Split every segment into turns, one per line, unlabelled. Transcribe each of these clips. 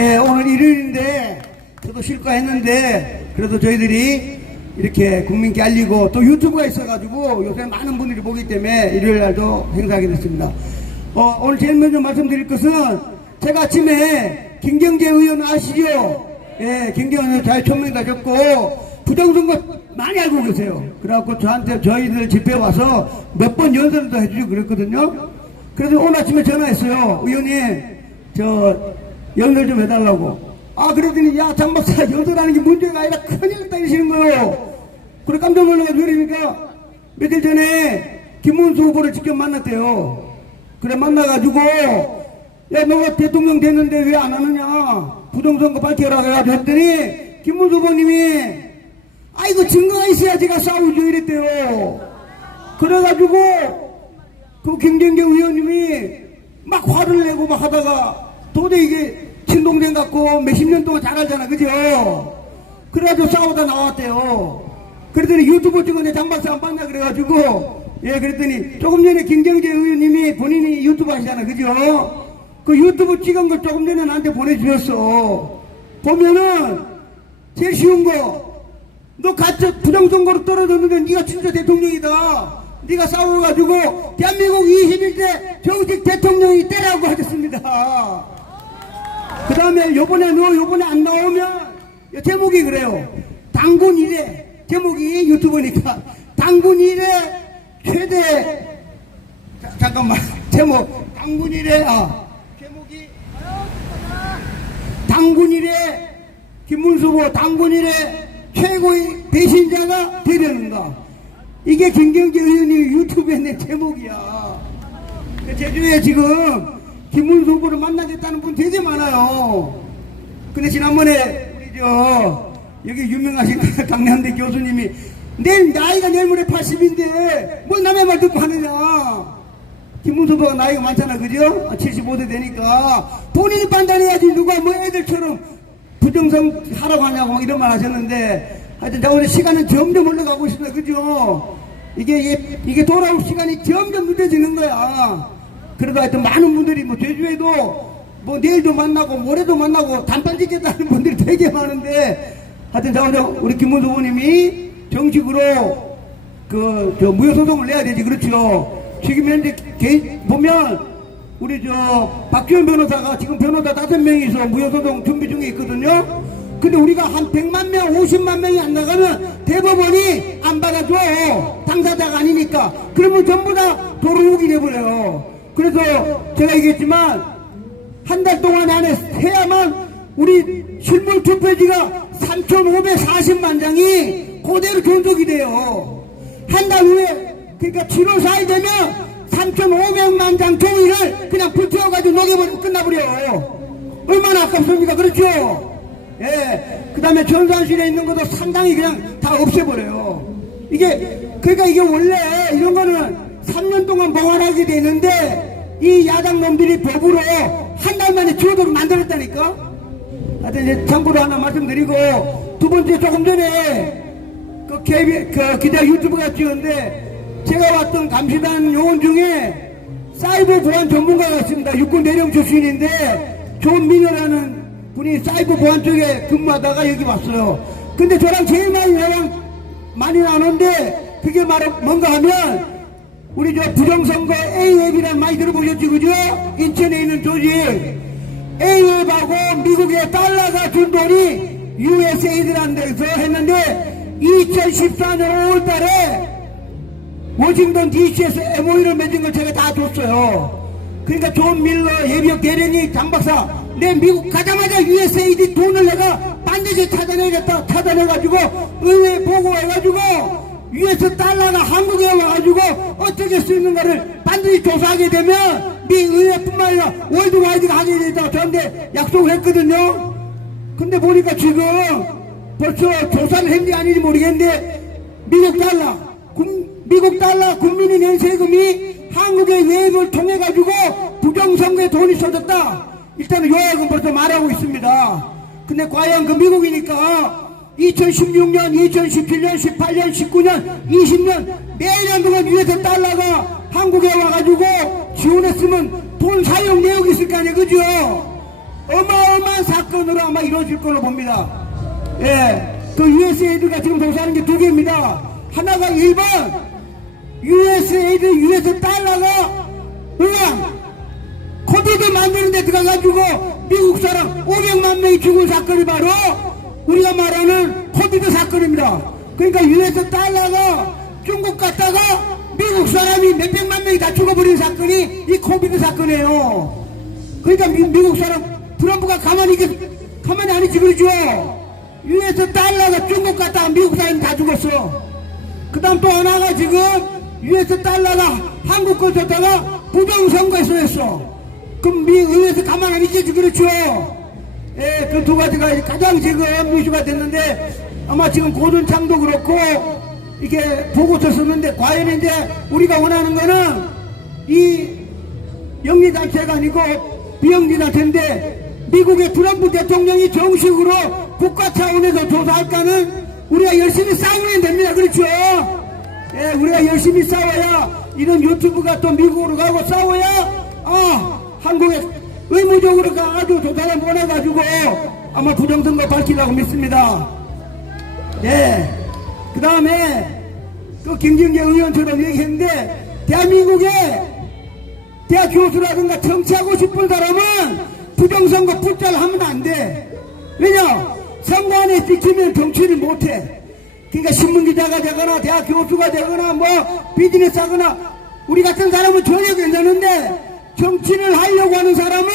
예, 오늘 일요일인데 저도 쉴까 했는데 그래도 저희들이 이렇게 국민께 알리고 또 유튜브가 있어가지고 요새 많은 분들이 보기 때문에 일요일 날도 행사하게 됐습니다. 어, 오늘 제일 먼저 말씀드릴 것은 제가 아침에 김경재 의원 아시죠? 예, 김경재 의원 잘 초명하셨고 부정선거 많이 알고 계세요. 그래갖고 저한테 저희들 집회 와서 몇 번 연설도 해주시고 그랬거든요. 그래서 오늘 아침에 전화했어요. 의원님, 저 연설 좀 해달라고. 아, 그랬더니 야, 장박사 연설하는 게 문제가 아니라 큰일 났다 이러시는 거예요. 그래 깜짝 놀라가지고 그러니까 며칠 전에 김문수 후보를 직접 만났대요. 그래 만나가지고 야 너가 대통령 됐는데 왜 안 하느냐 부정선거 밝혀라 해가지고 했더니 김문수 후보님이 아이고 증거가 있어야 제가 싸우죠 이랬대요. 그래가지고 그 김경재 의원님이 막 화를 내고 막 하다가 도저히 이게 친동생 같고 몇십 년 동안 잘 알잖아 그죠? 그래가지고 싸우다 나왔대요. 그랬더니 유튜브 찍었는데 장박사 안 봤나 그래가지고 예 그랬더니 조금 전에 김경재 의원님이 본인이 유튜브 하시잖아 그죠? 그 유튜브 찍은 걸 조금 전에 나한테 보내주셨어. 보면은 제일 쉬운 거 너 가짜 부정선거로 떨어졌는데 네가 진짜 대통령이다. 네가 싸워가지고 대한민국 21대 정식 대통령이 때라고 하셨습니다. 그 다음에 요번에 너 요번에 안 나오면 제목이 그래요. 당군 일에 제목이 유튜브니까. 당군 일에 최대 자, 잠깐만. 제목. 당군 일에 아. 제목이 당군 일에 김문수 후보 당군 일에 최고의 배신자가 되려는가. 이게 김경재 의원이 유튜브에 낸 제목이야. 그 제주에 지금 김문수 후보를 만나겠다는 분 되게 많아요. 근데 지난번에 우리 저 여기 유명하신 강남대 교수님이 내일 나이가 내일 모레 80인데 뭘 남의 말 듣고 하느냐. 김문수 후보가 나이가 많잖아 그죠? 75세 되니까 본인이 판단해야지 누가 뭐 애들처럼 부정성 하라고 하냐고 막 이런 말 하셨는데 하여튼 자 오늘 시간은 점점 올라가고 있습니다 그죠? 이게, 이게 돌아올 시간이 점점 늦어지는 거야. 그래도 하여튼 많은 분들이 뭐 제주에도 뭐 내일도 만나고 모레도 만나고 단판 짓겠다는 분들이 되게 많은데 하여튼 자 오늘 우리 김문수 후보님이 정식으로 그 저 무효소송을 내야 되지 그렇죠. 지금 현재 개- 보면 우리 저 박지원 변호사가 지금 변호사 다섯 명이서 무효소송 준비 중에 있거든요. 근데 우리가 한 100만 명, 50만 명이 안 나가면 대법원이 안 받아줘. 당사자가 아니니까. 그러면 전부 다 도루묵이 돼버려요. 그래서 제가 얘기했지만 한 달 동안 안에 해야만 우리 실물 투표지가 3,540만 장이 그대로 존속이 돼요. 한 달 후에 그러니까 7월 4일 되면 3,500만 장 종이를 그냥 불태워가지고 녹여버리고 끝나버려요. 얼마나 아깝습니까? 그렇죠? 예. 그 다음에 전산실에 있는 것도 상당히 그냥 다 없애버려요. 이게, 그러니까 이게 원래 이런 거는 3년 동안 보관하게 되는데 이 야당 놈들이 법으로 한 달 만에 지워도록 만들었다니까? 하여튼 이제 참고로 하나 말씀드리고 두 번째 조금 전에 그 KB, 그 기자 유튜브가 찍었는데 제가 왔던 감시단 요원 중에 사이버 보안 전문가가 있습니다. 육군 대령 출신인데 존민호라는 분이 사이버 보안 쪽에 근무하다가 여기 왔어요. 근데 저랑 제일 많이 나랑 많이 나누는데 그게 바로 뭔가 하면 우리 저 부정선거 A앱이란 많이 들어보셨지 그죠? 인천에 있는 조직 A앱하고 미국의 달러가 준 돈이 USA이드라는 데서 했는데 2014년 5월 달에 워싱턴 DC에서 MOU를 맺은 걸 제가 다 줬어요. 그러니까 존 밀러 예비역 대령이 장박사 내 미국 가자마자 USAID 돈을 내가 반드시 찾아내겠다 찾아내가지고 의회 보고해가지고 US 달러가 한국에 와가지고 어떻게 쓰이는가를 반드시 조사하게 되면 미 의회뿐만 아니라 월드와이드가 하게 되겠다고 저한테 약속을 했거든요. 근데 보니까 지금 벌써 조사를 했는지 아닌지 모르겠는데 미국 달러 군- 미국 달러 국민이 낸 세금이 한국의 외입을 통해 가지고 부정선거에 돈이 쏟았다 일단은 요약은 벌써 말하고 있습니다 근데 과연 그 미국이니까 2016년, 2017년, 18년, 19년, 20년 매년 동안 위에서 달러가 한국에 와가지고 지원했으면 돈 사용 내역이 있을 거 아니에요 그죠? 어마어마한 사건으로 아마 이루어질 걸로 봅니다. 예, 그 USAID가 지금 조사하는 게 두 개입니다. 하나가 1번 USAID US 달러가 우왕 코비드 만드는 데 들어가가지고 미국 사람 500만 명이 죽은 사건이 바로 우리가 말하는 코비드 사건입니다. 그러니까 US 달러가 중국 갔다가 미국 사람이 몇백만 명이 다 죽어버린 사건이 이 코비드 사건이에요. 그러니까 미, 미국 사람 트럼프가 가만히 이게 가만히 안 있지 그러죠. US 달러가 중국 갔다가 미국 사람이 다 죽었어. 그 다음 또 하나가 지금 US 달러가 한국 거 줬다가 부정선거에서 했어. 그럼 미 의회에서 가만 안 있겠지 그렇죠? 예, 그 두 가지가 가장 지금 이슈가 됐는데 아마 지금 고전창도 그렇고 이게 보고서 썼는데 과연 이제 우리가 원하는 거는 이 영리단체가 아니고 비영리단체인데 미국의 트럼프 대통령이 정식으로 국가 차원에서 조사할까는 우리가 열심히 싸우면 됩니다. 그렇죠? 예, 우리가 열심히 싸워야 이런 유튜브가 또 미국으로 가고 싸워야 아 한국에 의무적으로가 아주 조사를 못해가지고 아마 부정선거 밝히라고 믿습니다. 예. 그 다음에 그 김경재 의원처럼 얘기했는데 대한민국에 대학 교수라든가 정치하고 싶은 사람은 부정선거 붙자를 하면 안 돼. 왜냐? 선거 안에 찍히면 정치를 못해. 그러니까 신문기자가 되거나 대학 교수가 되거나 뭐 비즈니스 하거나 우리 같은 사람은 전혀 괜찮은데 정치를 하려고 하는 사람은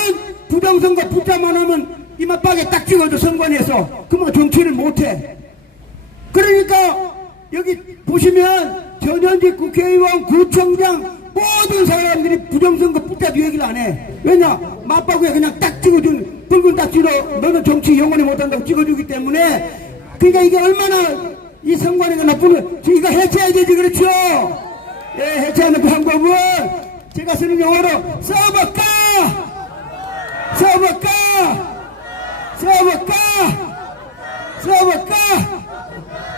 부정선거 붙자만 하면 이마박에 딱 찍어줘 선관위에서 그러면 정치를 못해. 그러니까 여기 보시면 전현직 국회의원, 구청장 모든 사람들이 부정선거 붙자도 얘기를 안 해. 왜냐? 맞바구에 그냥 딱 찍어준 붉은 딱지로 너는 정치 영원히 못한다고 찍어주기 때문에 그러니까 이게 얼마나 이 선관위가 나쁜 이거 해체해야 되지 그렇죠? 예, 해체하는 방법은 제가 쓰는 영어로 써볼까? 써볼까? 써볼까? 써볼까?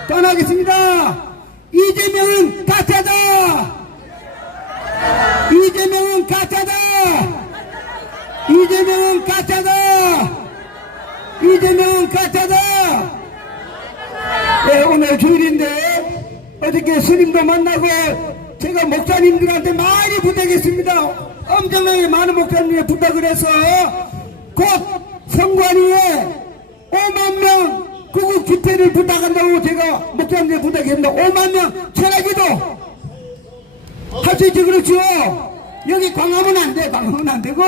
떠나겠습니다. 이재명은 가짜다. 이재명은 가짜다. 이재명은 가짜다. 이재명은 가짜다. 네, 오늘 주일인데 어저께 스님도 만나고 제가 목사님들한테 많이 부탁했습니다. 엄청나게 많은 목사님이 부탁을 해서 곧 선관위에 5만 명 구국 집회를 부탁한다고 제가 목사님들 부탁했습니다. 5만 명 철학기도 있지 그렇죠? 여기 광화문 안 돼. 광화문 안 되고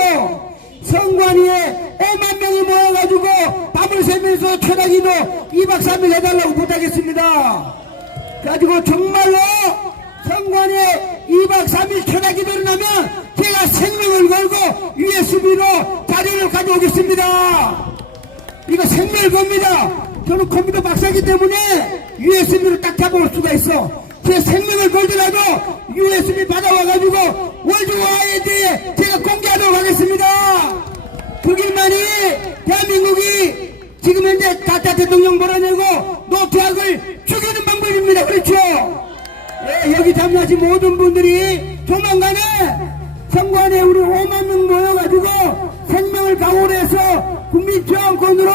성관위에 5만 명이 모여가지고 밤을 새면서 철학기도 2박 3일 해달라고 부탁했습니다. 가지고 정말로 성관에 2박 3일 철학기도를 하면 제가 생명을 걸고 USB로 자료를 가져오겠습니다. 이거 생명을 겁니다. 저는 컴퓨터 박사기 때문에 USB로 딱 잡아올 수가 있어. 제 생명을 걸더라도 USB 받아와가지고 월드와에 대해 제가 공개하도록 하겠습니다. 그 길만이 대한민국이 지금 현재 가짜 대통령 몰아내고 노태악을 죽이는 방법입니다. 그렇죠? 예, 여기 참여하신 모든 분들이 조만간에 선관에 우리 5만 명 모여가지고 생명을 각오로 해서 국민 저항권으로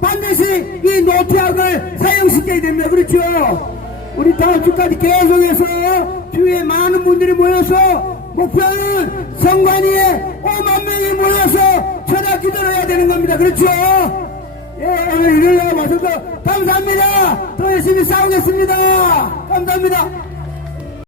반드시 이 노태악을 사용시켜야 됩니다. 그렇죠? 우리 다음 주까지 계속해서 주위에 많은 분들이 모여서 목표는 선관위에 5만 명이 모여서 천하 기도를 해야 되는 겁니다. 그렇죠? 예, 오늘 일요일 와셔서 감사합니다. 더 열심히 싸우겠습니다. 감사합니다.